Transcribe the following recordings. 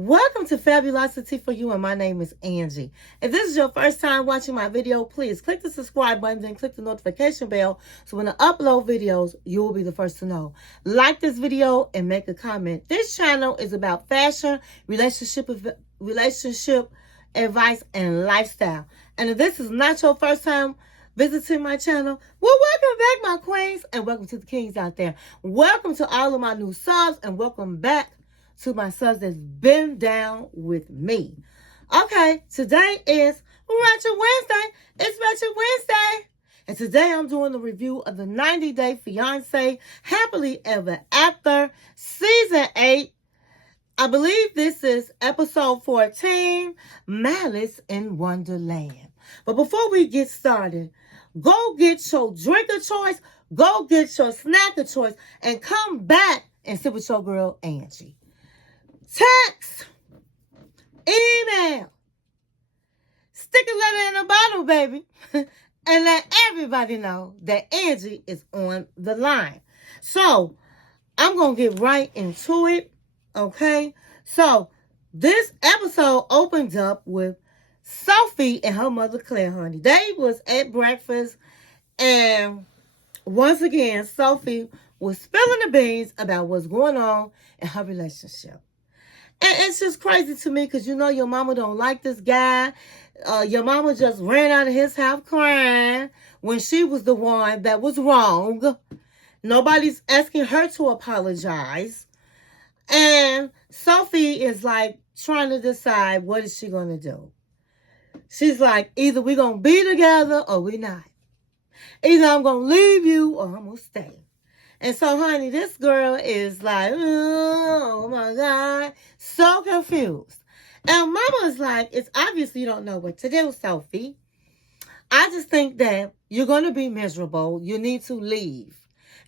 Welcome to Fabulosity For You, and my name is Angie. If this is your first time watching my video, please click the subscribe button and click the notification bell so when I upload videos, you will be the first to know. Like this video and make a comment. This channel is about fashion, relationship advice, and lifestyle. And if this is not your first time visiting my channel, well, welcome back, my queens, and welcome to the kings out there. Welcome to all of my new subs, and welcome back to my subs that's been down with me. Okay, today is Ratchet Wednesday. It's Ratchet Wednesday. And today I'm doing a review of the 90-Day Fiancé Happily Ever After Season 8. I believe this is episode 14, Malice in Wonderland. But before we get started, go get your drink of choice, go get your snack of choice, and come back and sit with your girl, Angie. Text, email, stick a letter in a bottle, baby, and let everybody know that Angie is on the line. So, I'm going to get right into it, okay? So, this episode opens up with Sophie and her mother, Claire, honey. They was at breakfast, and once again, Sophie was spilling the beans about what's going on in her relationship. And it's just crazy to me because you know your mama don't like this guy. Your mama just ran out of his house crying when she was the one that was wrong. Nobody's asking her to apologize. And Sophie is like trying to decide what is she going to do. She's like, either we're going to be together or we're not. Either I'm going to leave you or I'm going to stay. And so, honey, this girl is like, oh my God, so confused. And mama is like, it's obvious you don't know what to do, Sophie. I just think that you're going to be miserable. You need to leave.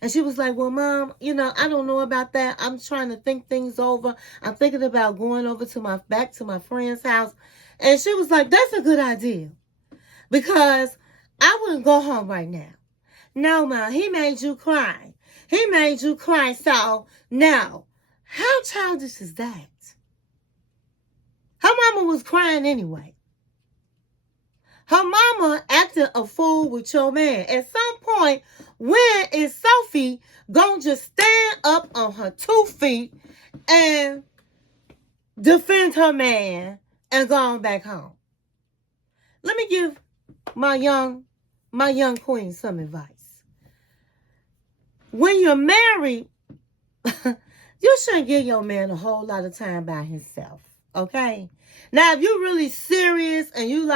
And she was like, well, Mom, I don't know about that. I'm trying to think things over. I'm thinking about going over to back to my friend's house. And she was like, that's a good idea. Because I wouldn't go home right now. No, Mom, he made you cry. He made you cry. So, now, how childish is that? Her mama was crying anyway. Her mama acted a fool with your man. At some point, when is Sophie gonna just stand up on her 2 feet and defend her man and go on back home? Let me give my young queen some advice. When you're married, you shouldn't give your man a whole lot of time by himself, okay? Now, if you're really serious and you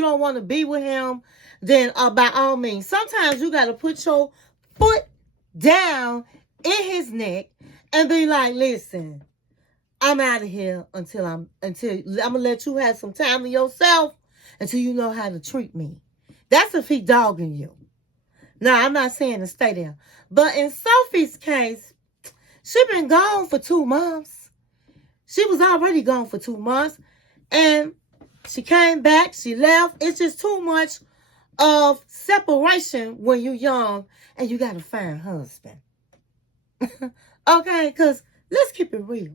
don't want to be with him, then by all means, sometimes you got to put your foot down in his neck and be like, listen, I'm out of here until I'm gonna let you have some time to yourself until you know how to treat me. That's if he dogging you. Now, I'm not saying to stay there. But in Sophie's case, she been gone for 2 months. She was already gone for 2 months. And she came back. She left. It's just too much of separation when you're young and you got to find a husband. Okay? Because let's keep it real.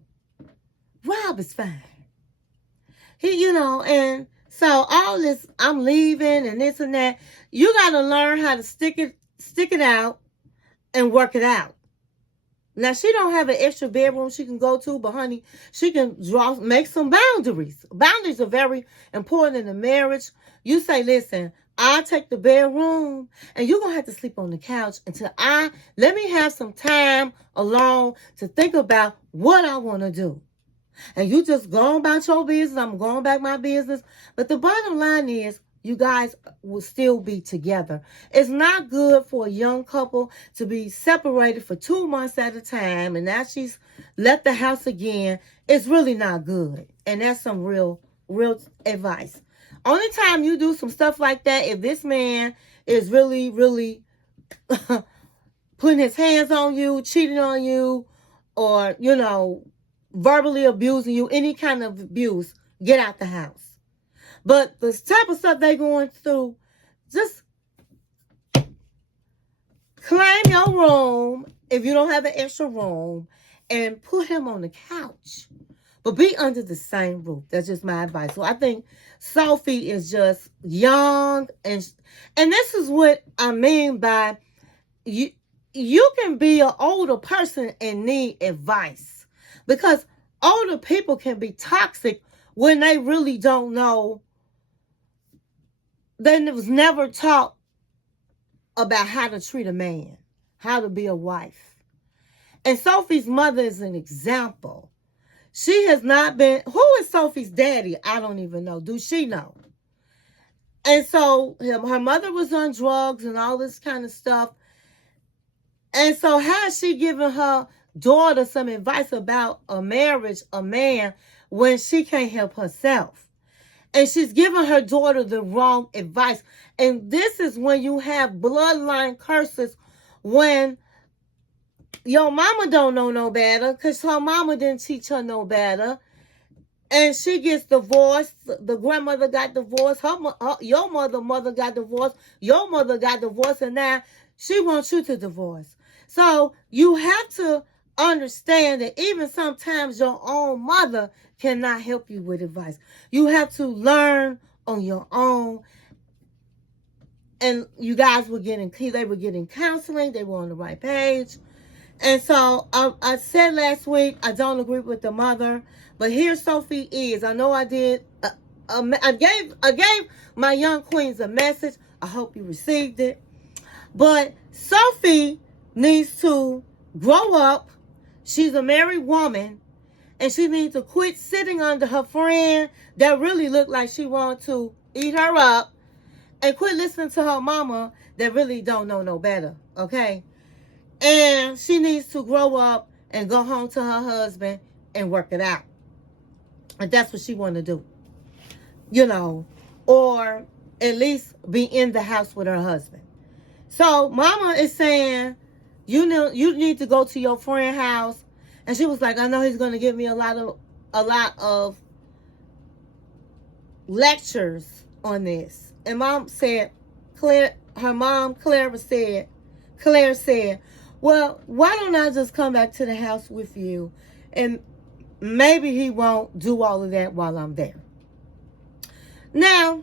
Rob is fine. And so all this, I'm leaving and this and that. You got to learn how to stick it out and work it out. Now, she don't have an extra bedroom she can go to, but honey, she can make some boundaries. Boundaries are very important in a marriage. You say, listen, I'll take the bedroom and you're going to have to sleep on the couch until let me have some time alone to think about what I want to do. And you just go about your business. I'm going about my business. But the bottom line is, you guys will still be together. It's not good for a young couple to be separated for 2 months at a time. And now she's left the house again. It's really not good. And that's some real advice. Only time you do some stuff like that, if this man is really, really putting his hands on you, cheating on you, or, verbally abusing you, any kind of abuse, get out the house. But the type of stuff they going through, just claim your room if you don't have an extra room and put him on the couch but be under the same roof. That's just my advice. So I think Sophie is just young, and this is what I mean by you. You can be an older person and need advice, because older people can be toxic when they really don't know. They was never taught about how to treat a man, how to be a wife. And Sophie's mother is an example. She has not been... Who is Sophie's daddy? I don't even know. Do she know? And so her mother was on drugs and all this kind of stuff. And so how is she giving her daughter some advice about a marriage, a man, when she can't help herself? And she's giving her daughter the wrong advice. And this is when you have bloodline curses, when your mama don't know no better, because her mama didn't teach her no better. And she gets divorced. The grandmother got divorced. Your mother got divorced. Your mother got divorced. And now she wants you to divorce. So you have to understand that even sometimes your own mother cannot help you with advice. You have to learn on your own. And you guys were getting counseling. They were on the right page. And so I said last week, I don't agree with the mother, but here Sophie is. I know I did. I gave my young queens a message. I hope you received it. But Sophie needs to grow up. She's a married woman, and she needs to quit sitting under her friend that really looked like she wanted to eat her up, and quit listening to her mama that really don't know no better, okay? And she needs to grow up and go home to her husband and work it out. And that's what she want to do. You know, or at least be in the house with her husband. So mama is saying, you need to go to your friend's house. And she was like, I know he's going to give me a lot of lectures on this. And mom said, Claire said, well, why don't I just come back to the house with you, and maybe he won't do all of that while I'm there. Now,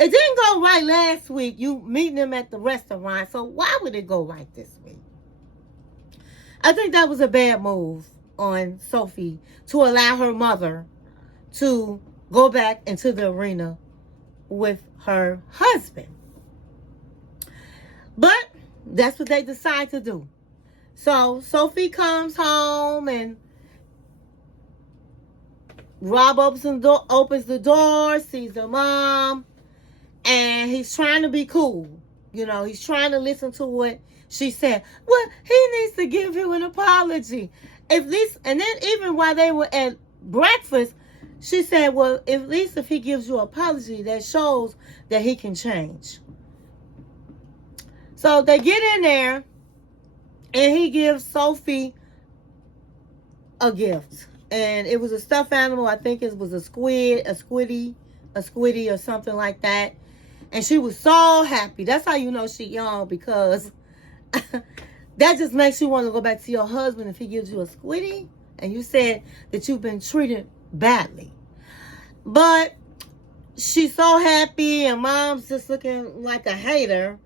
it didn't go right last week, you meeting him at the restaurant, so why would it go right this week? I think that was a bad move on Sophie to allow her mother to go back into the arena with her husband. But that's what they decide to do. So Sophie comes home, and Rob opens the door, sees her mom, and he's trying to be cool. You know, he's trying to listen to what she said. Well, he needs to give you an apology. At least, and then even while they were at breakfast, she said, well, at least if he gives you an apology, that shows that he can change. So they get in there, and he gives Sophie a gift. And it was a stuffed animal. I think it was a squiddy or something like that. And she was so happy. That's how you know she young, because that just makes you want to go back to your husband if he gives you a squiddy and you said that you've been treated badly. But she's so happy, and mom's just looking like a hater.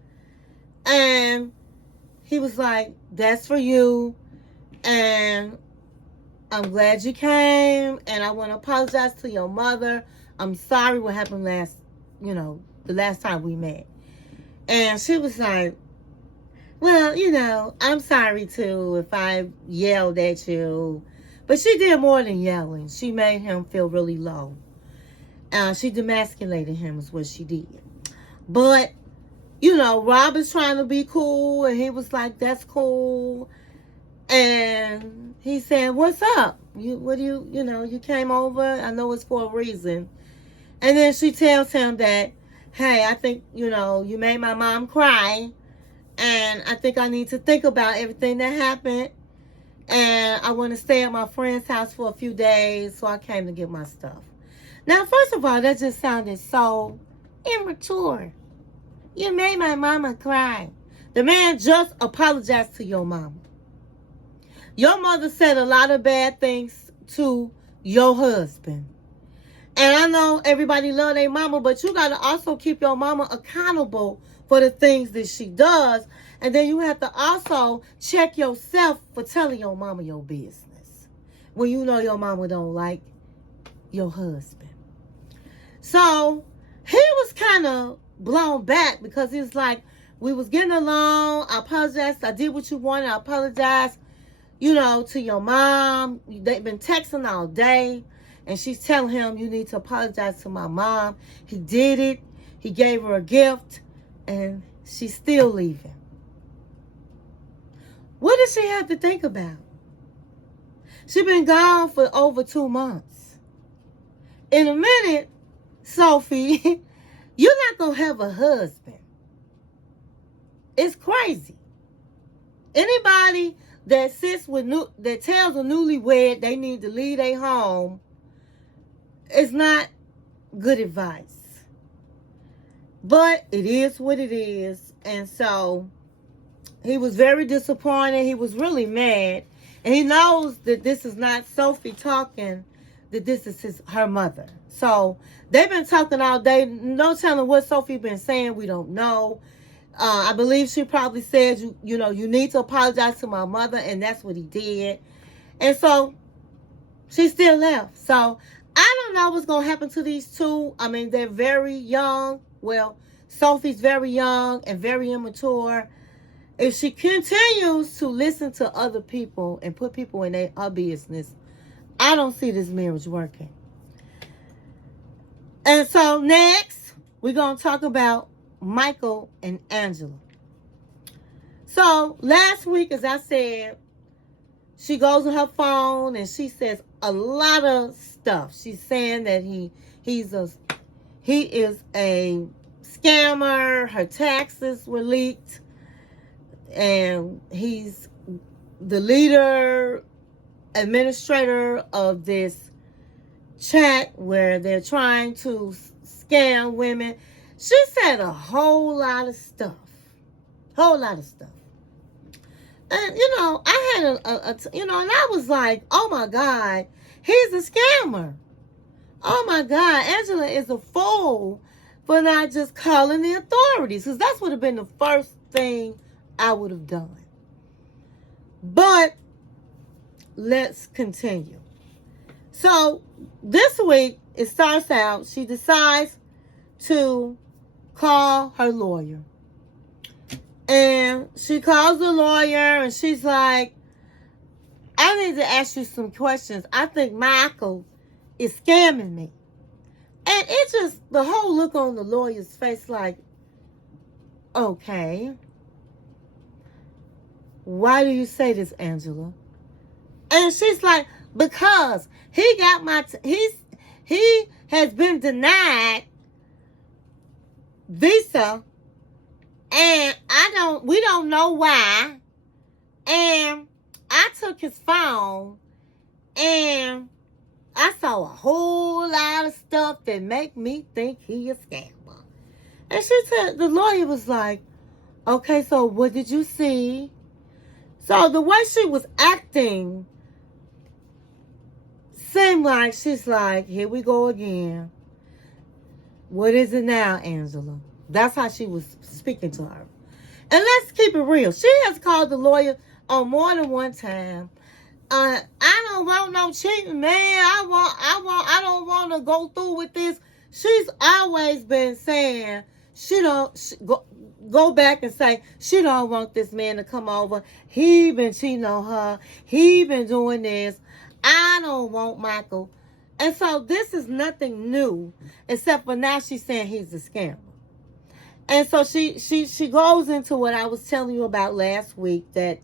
And he was like, that's for you, and I'm glad you came, and I want to apologize to your mother. I'm sorry what happened the last time we met. And she was like, well, I'm sorry too if I yelled at you. But she did more than yelling. She made him feel really low. She demasculated him is what she did. But Rob is trying to be cool, and he was like, that's cool. And he said, what's up? You came over. I know it's for a reason. And then she tells him that, hey, I think, you made my mom cry. And I think I need to think about everything that happened. And I want to stay at my friend's house for a few days, so I came to get my stuff. Now, first of all, that just sounded so immature. You made my mama cry. The man just apologized to your mama. Your mother said a lot of bad things to your husband. And I know everybody love their mama, but you got to also keep your mama accountable for the things that she does. And then you have to also check yourself for telling your mama your business when you know your mama don't like your husband. So he was kind of blown back because he was like, we was getting along. I apologized. I did what you wanted. I apologize, to your mom. They've been texting all day. And she's telling him, you need to apologize to my mom. He did it. He gave her a gift. And she's still leaving. What does she have to think about? She's been gone for over 2 months. In a minute, Sophie, you're not going to have a husband. It's crazy. Anybody that that tells a newlywed they need to leave their home is not good advice. But it is what it is. And so he was very disappointed. He was really mad. And he knows that this is not Sophie talking, that this is her mother. So they've been talking all day. No telling what Sophie been saying. We don't know. I believe she probably said, you need to apologize to my mother. And that's what he did. And so she still left. So I don't know what's going to happen to these two. I mean, they're very young. Well, Sophie's very young and very immature. If she continues to listen to other people and put people in her business, I don't see this marriage working. And so next, we're going to talk about Michael and Angela. So last week, as I said, she goes on her phone and she says a lot of stuff. She's saying that he is a scammer. Her taxes were leaked. And he's the leader, administrator of this chat where they're trying to scam women. She said a whole lot of stuff. And, I had and I was like, oh my God, he's a scammer. Oh my God, Angela is a fool for not just calling the authorities. Because that's would have been the first thing I would have done. But let's continue. So this week, it starts out, she decides to call her lawyer. And she calls the lawyer and she's like, I need to ask you some questions. I think Michael is scamming me. And it just, the whole look on the lawyer's face like, okay. Why do you say this, Angela? And she's like, because he got he has been denied visa, and we don't know why. And I took his phone, and I saw a whole lot of stuff that make me think he a scammer. And she said, the lawyer was like, okay, so what did you see? So the way she was acting seemed like she's like, here we go again. What is it now, Angela? That's how she was speaking to her. And let's keep it real. She has called the lawyer on more than one time. I don't want no cheating, man. I don't want to go through with this. She's always been saying go back and say she don't want this man to come over. He been cheating on her. He been doing this. I don't want Michael. And so this is nothing new, except for now she's saying he's a scammer. And so she goes into what I was telling you about last week, that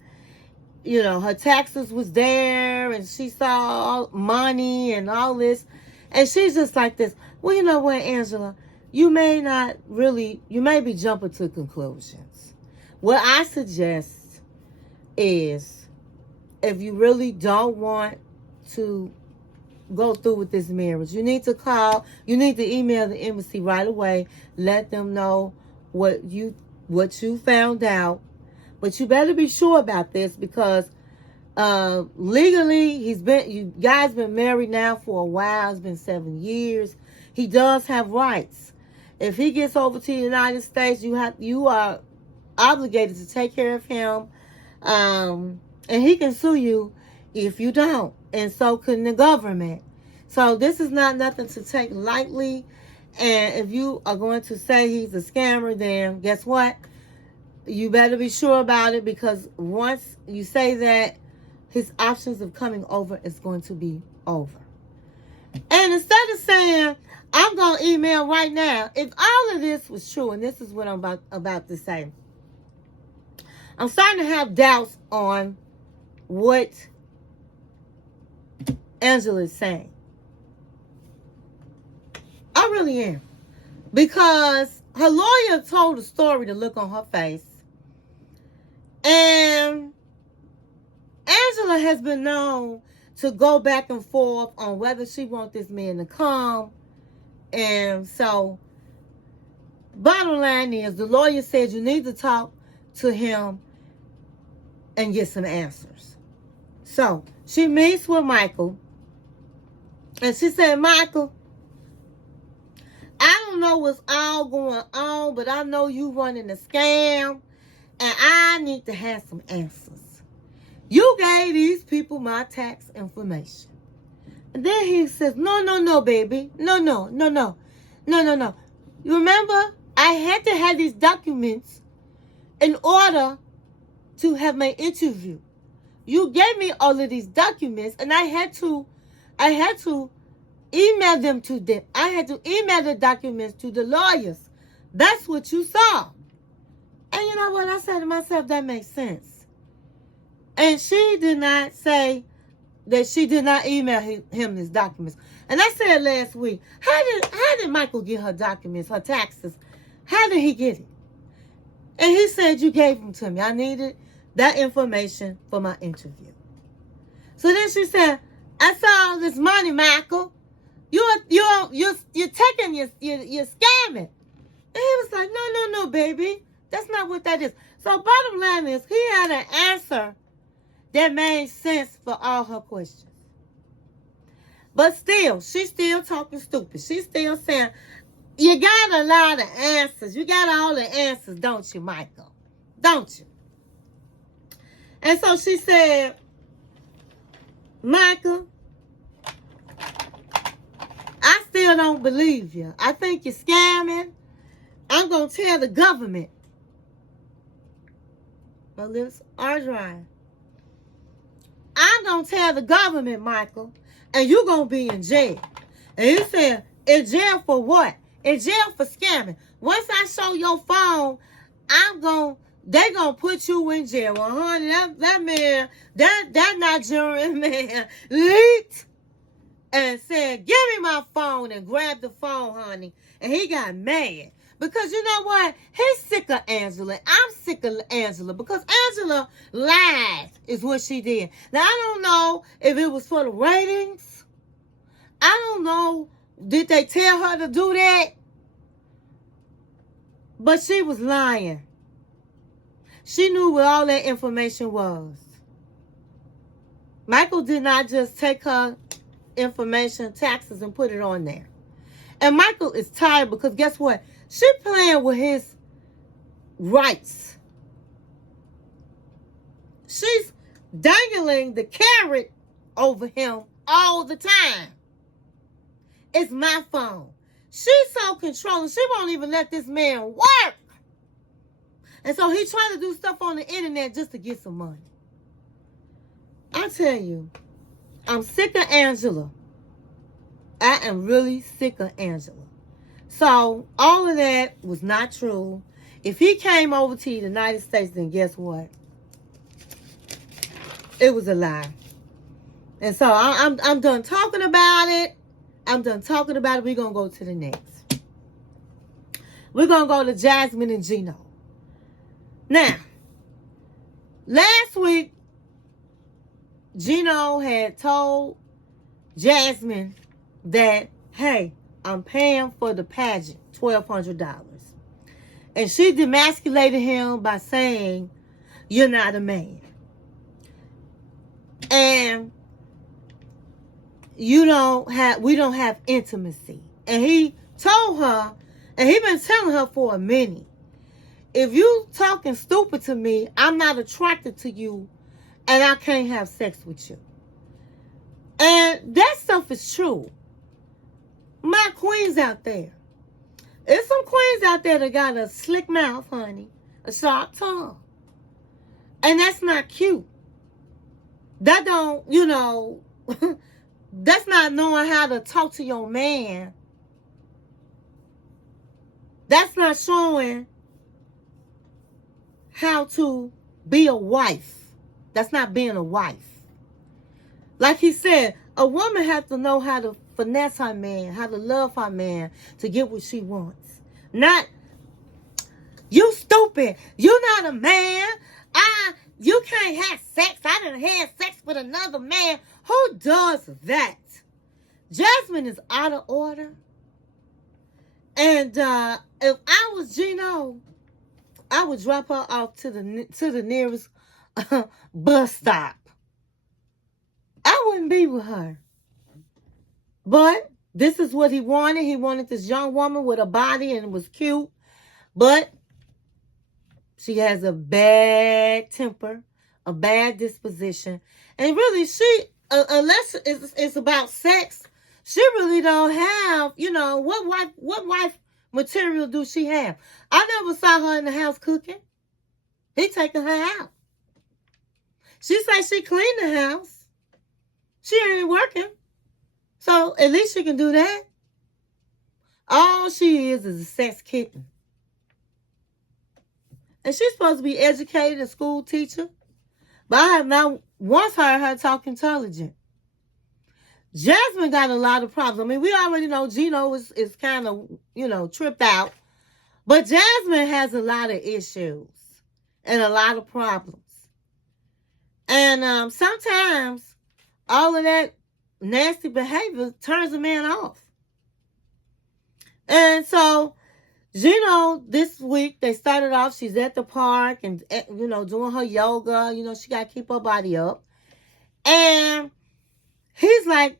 her taxes was there and she saw money and all this. And she's just like this. Well, you know what, Angela? You may be jumping to conclusions. What I suggest is, if you really don't want to go through with this marriage, you need to email the embassy right away. Let them know what you found out. But you better be sure about this, because Legally, you guys been married now for a while. It's been 7 years. He does have rights. If he gets over to the United States, you are obligated to take care of him. And he can sue you if you don't. And so can the government. So this is not nothing to take lightly. And if you are going to say he's a scammer, then guess what? You better be sure about it, because once you say that, his options of coming over is going to be over. And instead of saying, I'm going to email right now, if all of this was true, and this is what I'm about to say, I'm starting to have doubts on what Angela is saying. I really am. Because her lawyer told a story to look on her face. And Angela has been known to go back and forth on whether she wants this man to come. And so, bottom line is, the lawyer said you need to talk to him and get some answers. So, she meets with Michael. And she said, Michael, I don't know what's all going on, but I know you running a scam, and I need to have some answers. You gave these people my tax information. And then he says, no, baby. No. You remember, I had to have these documents in order to have my interview. You gave me all of these documents, and I had to email them to them. I had to email the documents to the lawyers. That's what you saw. And you know what? I said to myself, that makes sense. And she did not say that she did not email him his documents. And I said last week, how did Michael get her documents, her taxes? How did he get it? And he said, you gave them to me. I needed that information for my interview. So then she said, I saw all this money, Michael. You're taking, you're scamming. And he was like, no, baby. That's not what that is. So bottom line is, he had an answer that made sense for all her questions. But still, she's still talking stupid. She's still saying, you got a lot of answers. You got all the answers, don't you, Michael? Don't you? And so she said, Michael, I still don't believe you. I think you're scamming. I'm going to tell the government. My lips are dry. I'm going to tell the government, Michael, and you're going to be in jail. And he said, in jail for what? In jail for scamming. Once I show your phone, they're going to put you in jail. Well, honey, that man, that Nigerian man leaped and said, give me my phone, and grabbed the phone, honey. And he got mad. Because you know what? He's sick of Angela. I'm sick of Angela. Because Angela lied is what she did. Now, I don't know if it was for the ratings. I don't know. Did they tell her to do that? But she was lying. She knew what all that information was. Michael did not just take her information, taxes, and put it on there. And Michael is tired because guess what? She playing with his rights. She's dangling the carrot over him all the time. It's my phone. She's so controlling. She won't even let this man work. And so he's trying to do stuff on the internet just to get some money. I tell you, I'm sick of Angela. I am really sick of Angela. So, all of that was not true. If he came over to the United States, then guess what? It was a lie. And so, I'm done talking about it. I'm done talking about it. We're going to go to the next. We're going to go to Jasmine and Gino. Now, last week, Gino had told Jasmine that, hey, I'm paying for the pageant, $1,200. And she demasculated him by saying, you're not a man. And we don't have intimacy. And he told her, and he been telling her for a minute, if you talking stupid to me, I'm not attracted to you, and I can't have sex with you. And that stuff is true. My queens out there. There's some queens out there that got a slick mouth, honey. A sharp tongue. And that's not cute. That don't, that's not knowing how to talk to your man. That's not showing how to be a wife. That's not being a wife. Like he said, a woman has to know how to finesse her man, how to love her man to get what she wants. Not, you stupid. You not a man. You can't have sex. I done had sex with another man. Who does that? Jasmine is out of order. And if I was Gino, I would drop her off to the nearest bus stop. I wouldn't be with her. But this is what he wanted. He wanted this young woman with a body and it was cute. But she has a bad temper, a bad disposition. And really, unless it's about sex, she really don't have, what wife material do she have? I never saw her in the house cooking. He taking her out. She said she cleaned the house. She ain't working. So at least she can do that. All she is a sex kitten. And she's supposed to be educated, a school teacher. But I have not once heard her talk intelligent. Jasmine got a lot of problems. I mean, we already know Gino is kind of, tripped out. But Jasmine has a lot of issues and a lot of problems. And sometimes all of that nasty behavior turns a man off. And so, this week they started off, she's at the park and, doing her yoga. She got to keep her body up. And he's like,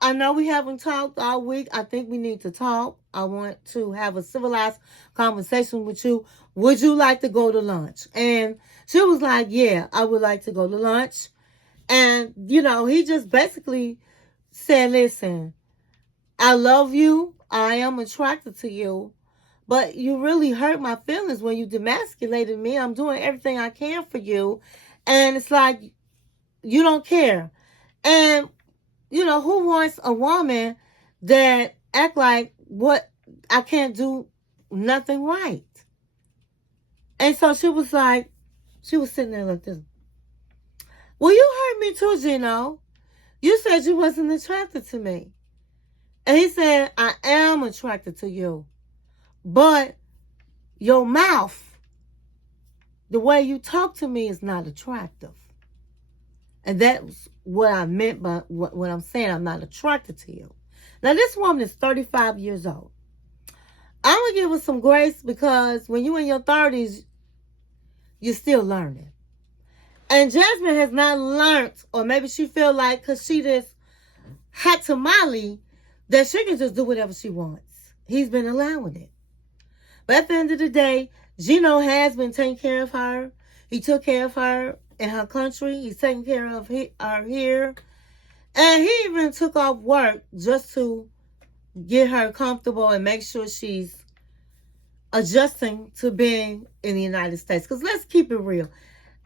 I know we haven't talked all week. I think we need to talk. I want to have a civilized conversation with you. Would you like to go to lunch? And she was like, yeah, I would like to go to lunch. And, he just basically said, listen, I love you. I am attracted to you. But you really hurt my feelings when you demasculated me. I'm doing everything I can for you. And it's like, you don't care. And, who wants a woman that act like what I can't do nothing right? And so she was sitting there like this. Well, you hurt me too, Gino. You said you wasn't attracted to me. And he said, I am attracted to you. But your mouth, the way you talk to me is not attractive. And that's what I meant by what I'm saying. I'm not attracted to you. Now, this woman is 35 years old. I'm going to give her some grace because when you're in your 30s, you're still learning. And Jasmine has not learned, or maybe she feel like because she just hot tamale, that she can just do whatever she wants. He's been allowing it. But at the end of the day, Gino has been taking care of her. He took care of her in her country. He's taking care of her here. And he even took off work just to get her comfortable and make sure she's adjusting to being in the United States. Because let's keep it real.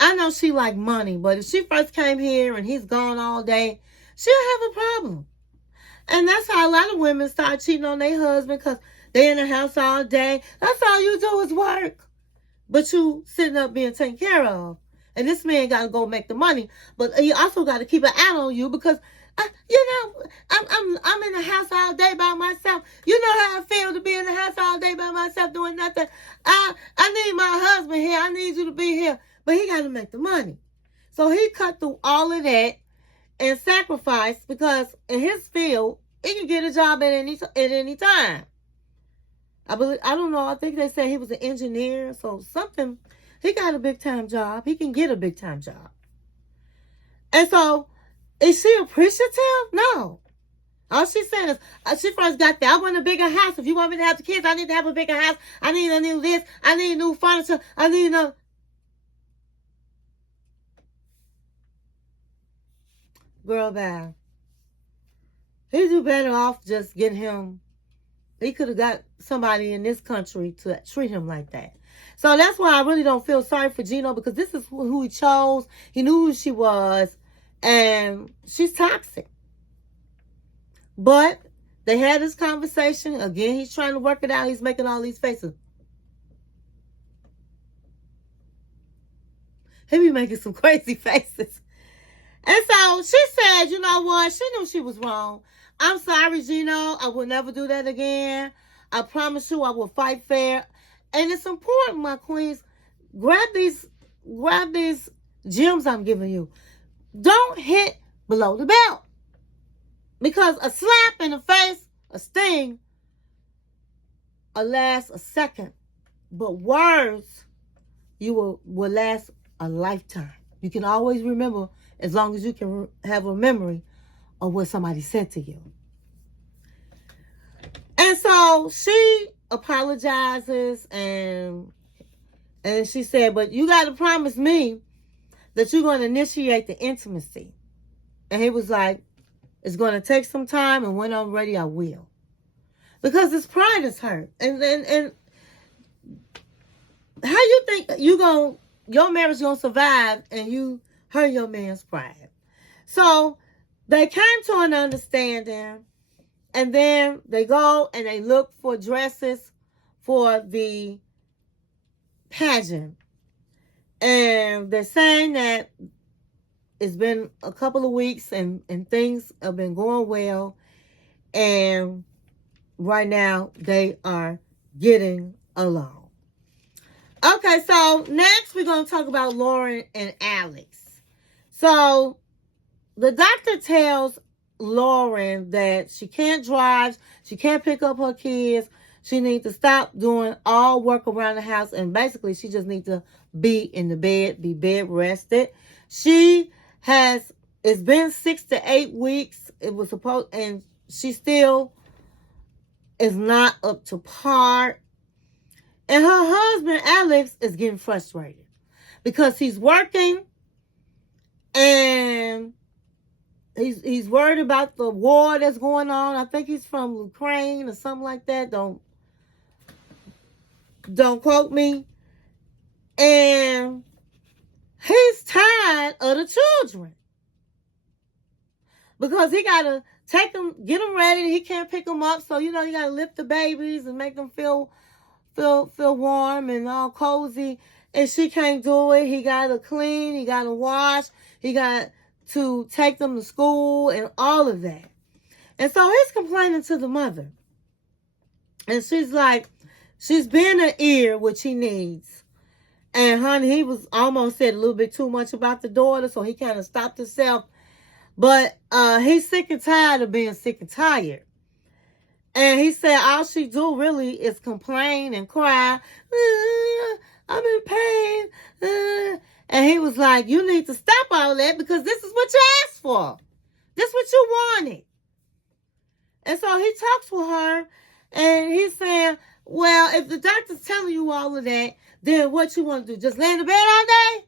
I know she like money, but if she first came here and he's gone all day, she'll have a problem. And that's how a lot of women start cheating on their husband because they're in the house all day. That's all you do is work. But you sitting up being taken care of. And this man got to go make the money. But he also got to keep an eye on you because, I'm in the house all day by myself. You know how I feel to be in the house all day by myself doing nothing. I need my husband here. I need you to be here. But he got to make the money. So he cut through all of that and sacrificed because in his field, he can get a job at any time. I don't know. I think they said he was an engineer. So he got a big time job. He can get a big time job. And so, is she appreciative? No. All she's saying is, she first got there. I want a bigger house. If you want me to have the kids, I need to have a bigger house. I need a new this. I need new furniture. I need a... Girl, bye. He'd do better off just getting him. He could have got somebody in this country to treat him like that. So that's why I really don't feel sorry for Gino, because this is who he chose. He knew who she was. And she's toxic. But they had this conversation. Again, he's trying to work it out. He's making all these faces. He be making some crazy faces. And so she said, you know what? She knew she was wrong. I'm sorry, Gino. I will never do that again. I promise you I will fight fair. And it's important, my queens. Grab these gems I'm giving you. Don't hit below the belt. Because a slap in the face, a sting, will last a second. But words, will last a lifetime. You can always remember, as long as you can have a memory of what somebody said to you. And so she apologizes and she said, but you got to promise me that you're going to initiate the intimacy. And he was like, it's going to take some time, and when I'm ready, I will. Because his pride is hurt. And how you think your marriage is going to survive and you hurt your man's pride? So they came to an understanding, and then they go and they look for dresses for the pageant. And they're saying that it's been a couple of weeks and things have been going well. And right now they are getting along. Okay, so next we're going to talk about Lauren and Alex. So the doctor tells Lauren that she can't drive, she can't pick up her kids, she needs to stop doing all work around the house, and basically she just needs to be in the bed, be bed rested. It's been 6 to 8 weeks, and she still is not up to par. And her husband, Alex, is getting frustrated because he's working and he's worried about the war that's going on. I think he's from Ukraine or something like that. Don't quote me. And he's tired of the children because he got to take them, get them ready. He can't pick them up. So, you got to lift the babies and make them feel warm and all cozy. And she can't do it. He got to clean. He got to wash. He got to take them to school and all of that. And so he's complaining to the mother. And she's like, she's being an ear, which he needs. And honey, he was almost said a little bit too much about the daughter, so he kind of stopped himself. But he's sick and tired of being sick and tired. And he said all she do really is complain and cry. I'm in pain. And he was like, you need to stop all that because this is what you asked for. This is what you wanted. And so he talks with her and he's saying, well, if the doctor's telling you all of that, then what you want to do? Just lay in the bed all day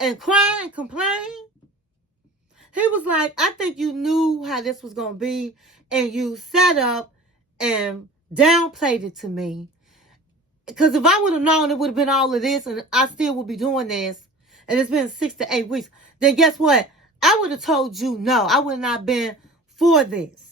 and cry and complain? He was like, I think you knew how this was going to be, and you sat up and downplayed it to me. Because if I would have known it would have been all of this and I still would be doing this, and it's been 6 to 8 weeks, then guess what? I would have told you no. I would not have been for this.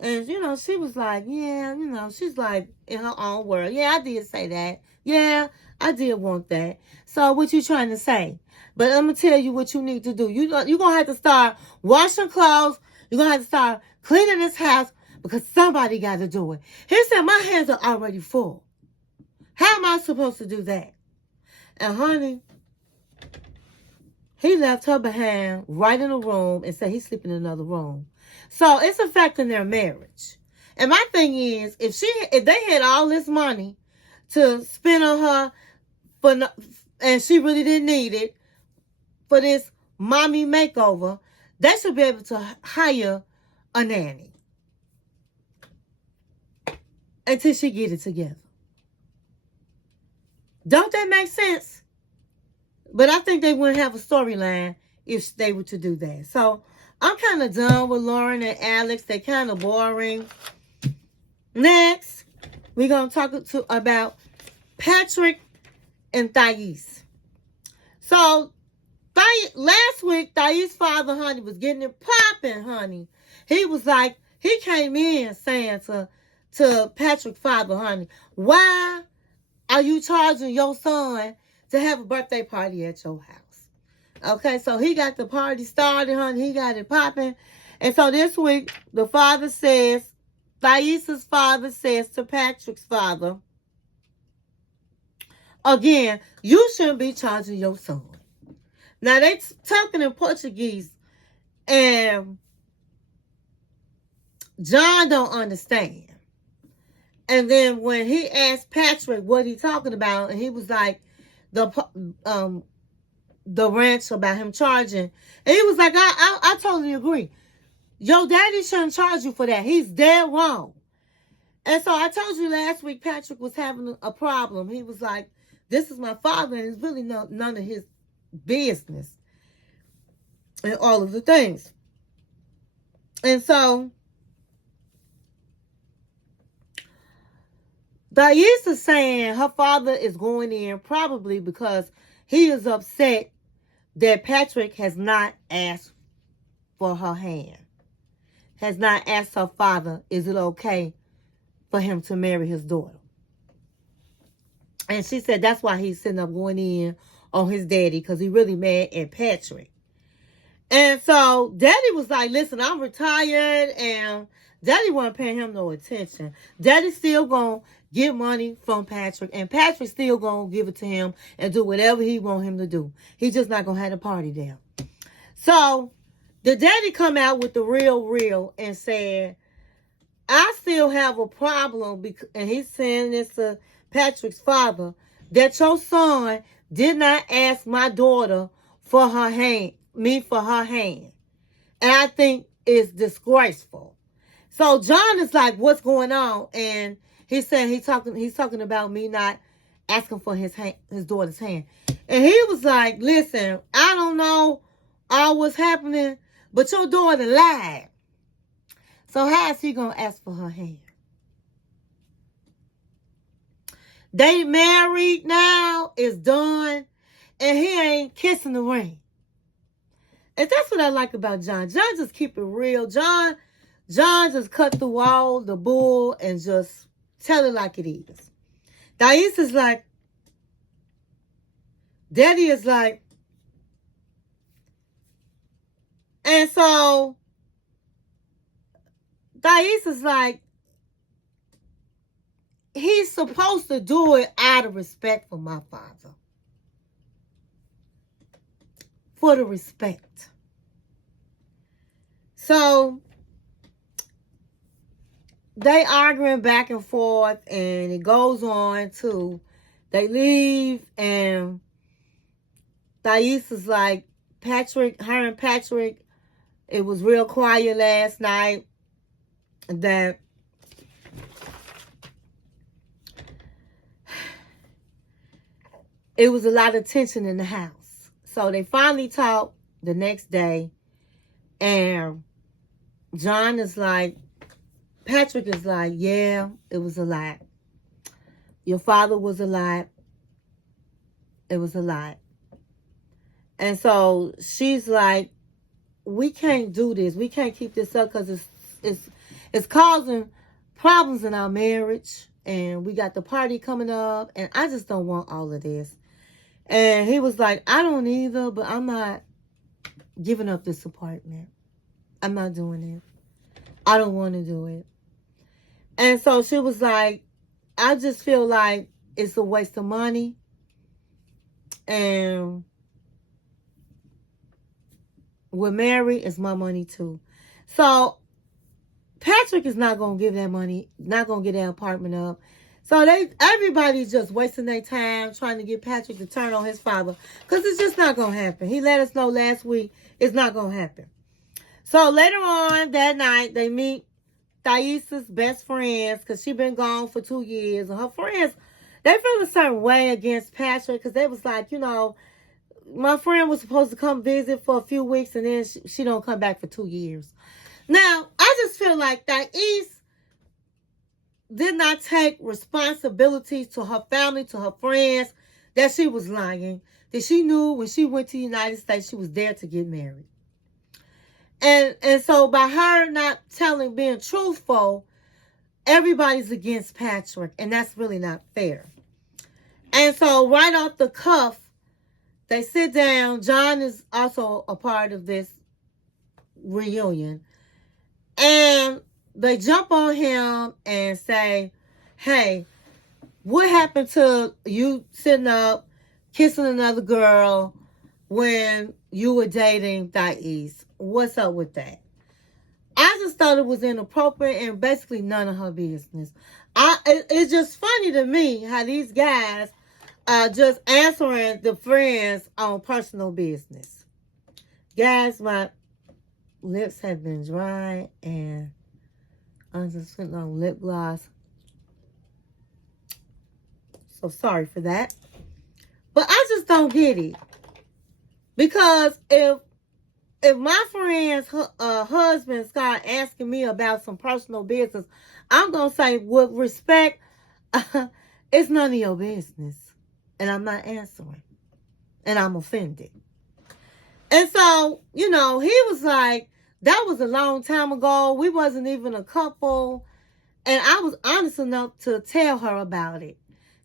And, she was like, yeah, she's like in her own world. Yeah, I did say that. Yeah, I did want that. So what you trying to say? But I'm going to tell you what you need to do. You're going to have to start washing clothes. You're going to have to start cleaning this house because somebody got to do it. He said, my hands are already full. How am I supposed to do that? And honey, he left her behind right in a room and said he's sleeping in another room. So it's affecting their marriage. And my thing is, if they had all this money to spend on her and she really didn't need it for this mommy makeover, they should be able to hire a nanny until she get it together. Don't that make sense? But I think they wouldn't have a storyline if they were to do that. So I'm kind of done with Lauren and Alex. They're kind of boring. Next, we're going to talk about Patrick and Thais. So last week, Thais' father, honey, was getting it popping, honey. He was like, he came in saying to Patrick's father, honey, why are you charging your son to have a birthday party at your house? Okay, so he got the party started, honey. He got it popping. And so this week, the father says, Thais' father says to Patrick's father, again, you shouldn't be charging your son. Now, they talking in Portuguese, and John don't understand. And then when he asked Patrick what he talking about, and he was like, the ranch about him charging, and he was like, I totally agree. Your daddy shouldn't charge you for that. He's dead wrong. And so I told you last week Patrick was having a problem. He was like, this is my father, and it's really none of his business and all of the things. And so Thais is saying her father is going in probably because he is upset that Patrick has not asked for her hand. Has not asked her father, is it okay for him to marry his daughter? And she said that's why he's sitting up going in on his daddy, because he really mad at Patrick. And so daddy was like, listen, I'm retired, and daddy wasn't paying him no attention. Daddy's still going to get money from Patrick, and Patrick's still going to give it to him and do whatever he want him to do. He's just not going to have a party there. So the daddy come out with the real and said, I still have a problem, and he's saying this to Patrick's father, that your son did not ask my daughter for her hand, for her hand. And I think it's disgraceful. So John is like, what's going on? And he's saying he's talking about me not asking for his daughter's hand. And he was like, listen, I don't know all what's happening, but your daughter lied. So how is he going to ask for her hand? They married now, it's done, and he ain't kissing the ring. And that's what I like about John. John just keep it real. John just cut through all the bull and just tell it like it is. Thais is like, daddy is like, and so Thais is like, he's supposed to do it out of respect for my father. For the respect. So they arguing back and forth, and it goes on to they leave, and Thais is like, Patrick, her and Patrick, it was real quiet last night. That it was a lot of tension in the house. So they finally talked the next day, and John is like, Patrick is like, yeah, it was a lot. Your father was a lot. It was a lot. And so she's like, we can't do this. We can't keep this up because it's causing problems in our marriage. And we got the party coming up. And I just don't want all of this. And he was like, I don't either, but I'm not giving up this apartment. I'm not doing it. I don't want to do it. And so she was like, I just feel like it's a waste of money. And we're married, it's my money too. So Patrick is not going to give that money, not going to get that apartment up. So everybody's just wasting their time trying to get Patrick to turn on his father. Because it's just not going to happen. He let us know last week it's not going to happen. So later on that night, they meet Thaisa's best friends because she been gone for 2 years. And her friends, they feel a certain way against Patrick because they was like, my friend was supposed to come visit for a few weeks and then she don't come back for 2 years. Now, I just feel like Thais did not take responsibility to her family, to her friends, that she was lying, that she knew when she went to the United States, she was there to get married. And so by her not being truthful, everybody's against Patrick, and that's really not fair. And so right off the cuff, they sit down. John is also a part of this reunion. And they jump on him and say, hey, what happened to you sitting up, kissing another girl when you were dating Thais? What's up with that? I just thought it was inappropriate and basically none of her business. It's just funny to me how these guys are just answering the friends on personal business. Guys, my lips have been dry and I'm just putting on lip gloss. So sorry for that. But I just don't get it. Because if my friend's husband start asking me about some personal business, I'm going to say, with respect, it's none of your business. And I'm not answering. And I'm offended. And so, he was like, that was a long time ago. We wasn't even a couple. And I was honest enough to tell her about it.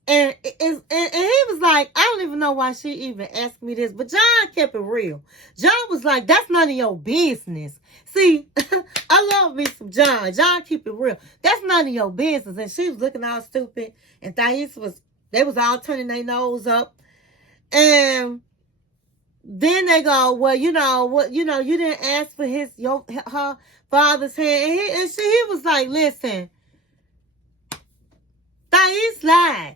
And he was like, I don't even know why she even asked me this. But John kept it real. John was like, that's none of your business. See, I love me some John. John keep it real. That's none of your business. And she was looking all stupid. And Thais they was all turning their nose up. And then they go, well, you didn't ask for her father's hand. And he was like, listen, Thais lied.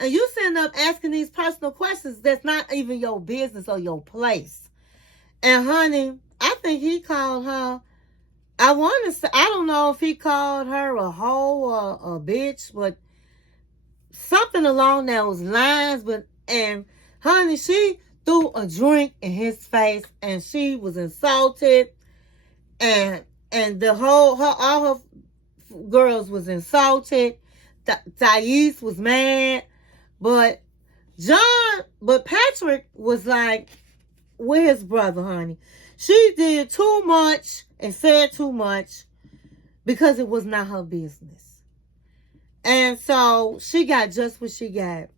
And you sitting up asking these personal questions that's not even your business or your place. And honey, I think he called her, I want to say, I don't know if he called her a hoe or a bitch, but something along those lines. And honey, she threw a drink in his face and she was insulted. And all her girls was insulted. Thais was mad. But Patrick was like, with his brother, honey. She did too much and said too much because it was not her business. And so she got just what she got.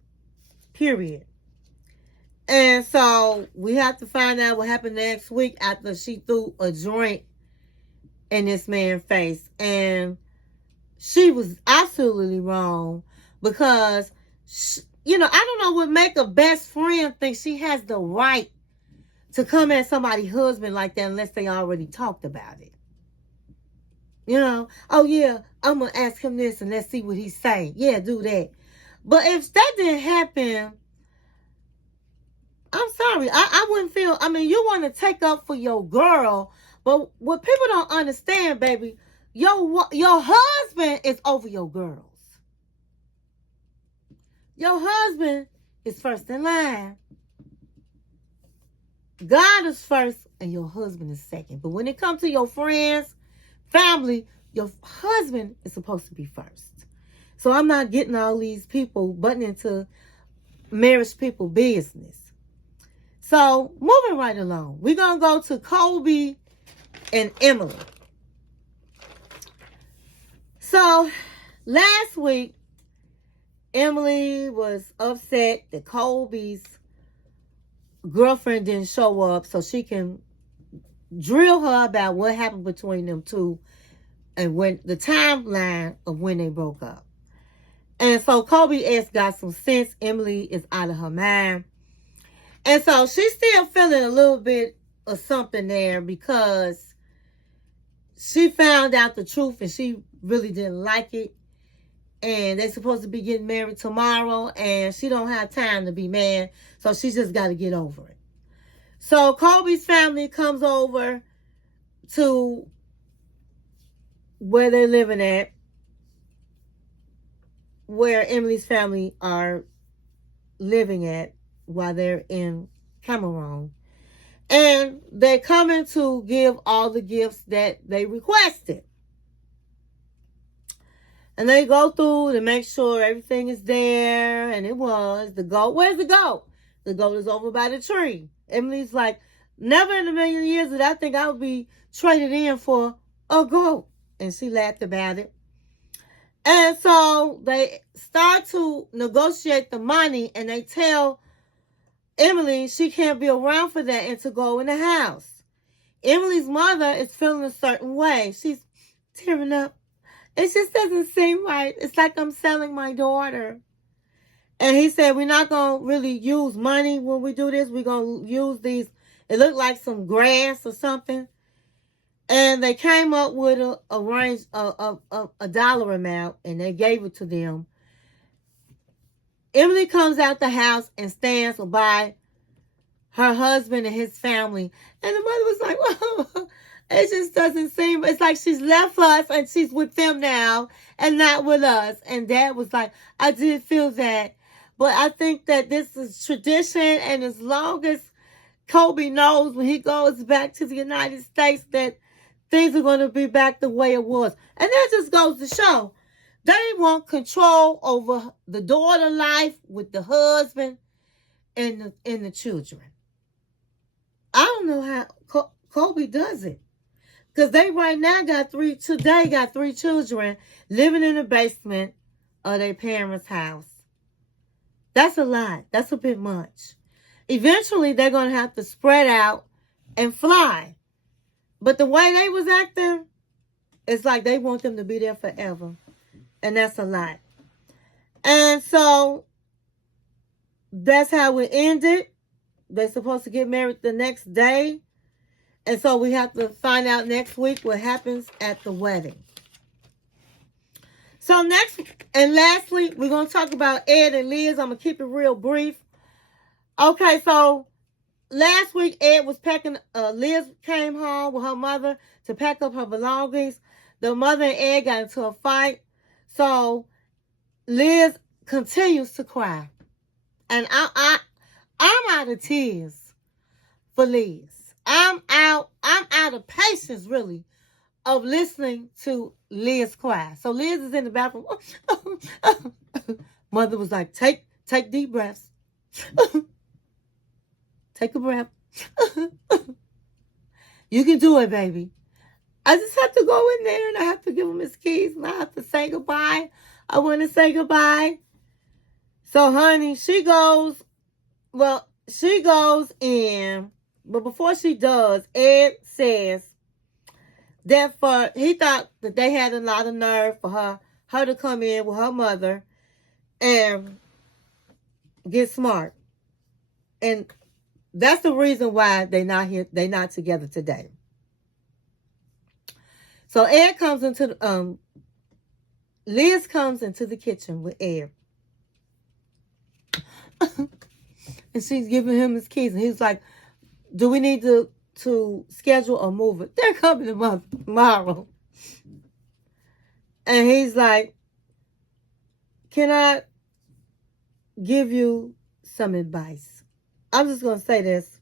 Period. And so we have to find out what happened next week after she threw a drink in this man's face. And she was absolutely wrong because I don't know what make a best friend think she has the right to come at somebody's husband like that unless they already talked about it. Oh yeah, I'm going to ask him this and let's see what he say. Yeah, do that. But if that didn't happen, I'm sorry. I wouldn't feel, you want to take up for your girl, but what people don't understand, baby, your husband is over your girls. Your husband is first in line. God is first and your husband is second. But when it comes to your friends, family, your husband is supposed to be first. So I'm not getting all these people butting into marriage people business. So moving right along, we're going to go to Colby and Emily. So last week, Emily was upset that Colby's girlfriend didn't show up so she can drill her about what happened between them two and when the timeline of when they broke up. And so Colby has got some sense. Emily is out of her mind. And so she's still feeling a little bit of something there because she found out the truth and she really didn't like it. And they're supposed to be getting married tomorrow, and she don't have time to be mad, so she just got to get over it. So Kobe's family comes over to where they're living at, where Emily's family are living at while they're in Cameroon. And they're coming to give all the gifts that they requested. And they go through to make sure everything is there. And it was. The goat, where's the goat? The goat is over by the tree. Emily's like, never in a million years did I think I would be traded in for a goat. And she laughed about it. And so they start to negotiate the money, and they tell Emily she can't be around for that and to go in the house. Emily's mother is feeling a certain way. She's tearing up. It just doesn't seem right. It's like I'm selling my daughter. And he said, we're not going to really use money when we do this. We're going to use these. It looked like some grass or something. And they came up with a range of a dollar amount, and they gave it to them. Emily comes out the house and stands by her husband and his family. And the mother was like, well, it just doesn't seem, it's like she's left us and she's with them now and not with us. And Dad was like, I did feel that. But I think that this is tradition, and as long as Kobe knows when he goes back to the United States that things are going to be back the way it was. And that just goes to show they want control over the daughter life with the husband and the children. I don't know how Kobe does it. Because they right now got three children living in the basement of their parents' house. That's a lot. That's a bit much. Eventually, they're going to have to spread out and fly. But the way they was acting, it's like they want them to be there forever. And that's a lot. And so, that's how it ended. They're supposed to get married the next day. And so we have to find out next week what happens at the wedding. So next and lastly, we're going to talk about Ed and Liz. I'm going to keep it real brief. Okay, so last week Ed was packing, Liz came home with her mother to pack up her belongings. The mother and Ed got into a fight. So Liz continues to cry. And I'm out of tears for Liz. I'm out of patience, really, of listening to Liz cry. So Liz is in the bathroom. Mother was like, take deep breaths. Take a breath. You can do it, baby. I just have to go in there and I have to give him his keys and I have to say goodbye. I want to say goodbye. So, honey, she goes in. But before she does, Ed says that he thought that they had a lot of nerve for her to come in with her mother and get smart. And that's the reason why they're not together today. So Ed comes into Liz comes into the kitchen with Ed. And she's giving him his keys. And he's like, do we need to schedule a movie? They're coming tomorrow. And he's like, can I give you some advice? I'm just going to say this.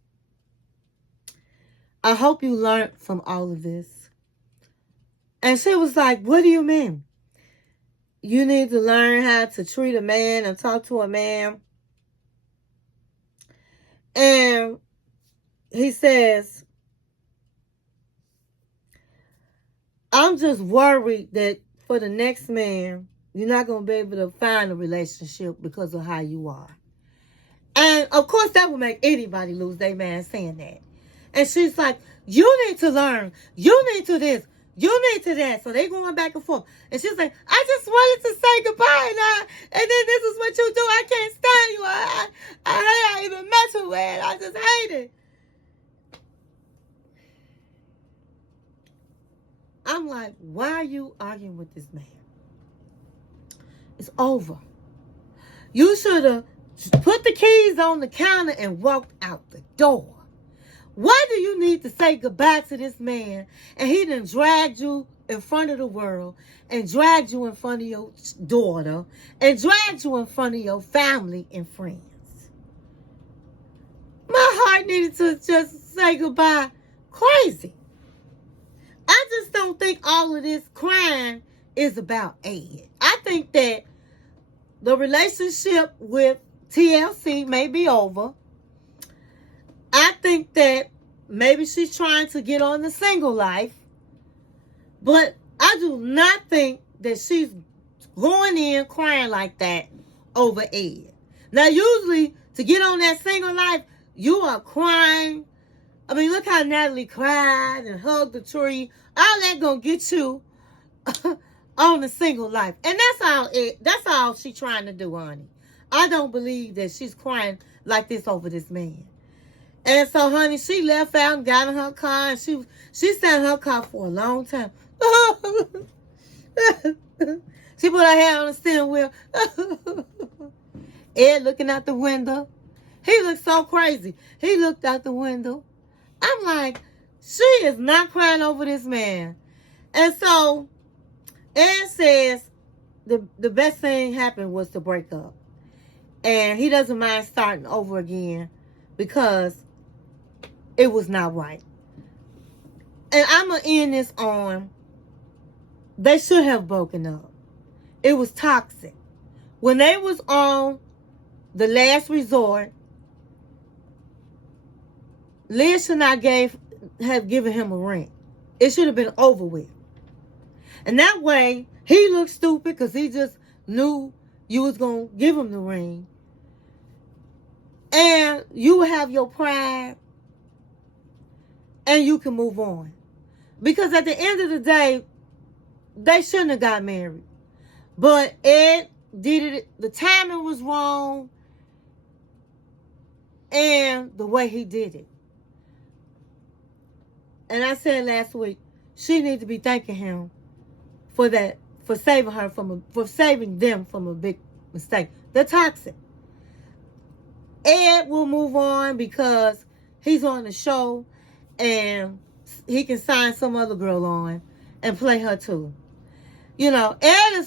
I hope you learned from all of this. And she was like, what do you mean? You need to learn how to treat a man and talk to a man. And he says, I'm just worried that for the next man, you're not going to be able to find a relationship because of how you are. And, of course, that would make anybody lose their man saying that. And she's like, you need to learn. You need to this. You need to that. So they're going back and forth. And she's like, I just wanted to say goodbye now. And then this is what you do. I can't stand you. I hate I even met you, man. I just hate it. I I'm like, why are you arguing with this man? It's over. You should have put the keys on the counter and walked out the door. Why do you need to say goodbye to this man and he done dragged you in front of the world and dragged you in front of your daughter and dragged you in front of your family and friends? My heart needed to just say goodbye. Crazy. I just don't think all of this crying is about Ed. I think that the relationship with TLC may be over. I think that maybe she's trying to get on the single life. But I do not think that she's going in crying like that over Ed. Now, usually, to get on that single life, you are crying. I mean, look how Natalie cried and hugged the tree. All that gonna get you on the single life. And that's all she's trying to do, honey. I don't believe that she's crying like this over this man. And so, honey, she left out and got in her car, and she sat in her car for a long time. She put her hand on the steering wheel. Ed looking out the window. He looked so crazy. He looked out the window. I'm like, she is not crying over this man. And so, Ed says the best thing happened was to break up. And he doesn't mind starting over again because it was not right. And I'm going to end this on, they should have broken up. It was toxic. When they was on the last resort, Liz should not have given him a ring. It should have been over with. And that way, he looked stupid because he just knew you was going to give him the ring. And you would have your pride. And you can move on. Because at the end of the day, they shouldn't have got married. But Ed did it. The timing was wrong. And the way he did it. And I said last week, she needs to be thanking him for that, for saving her for saving them from a big mistake. They're toxic. Ed will move on because he's on the show and he can sign some other girl on and play her too. You know, Ed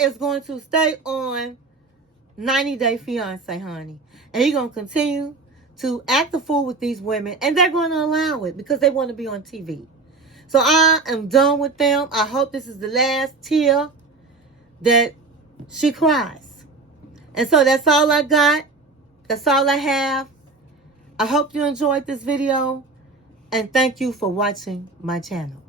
is going to stay on 90 Day Fiancé, honey. And he's going to continue to act the fool with these women. And they're going to allow it because they want to be on TV. So I am done with them. I hope this is the last tear that she cries. And so that's all I got. That's all I have. I hope you enjoyed this video. And thank you for watching my channel.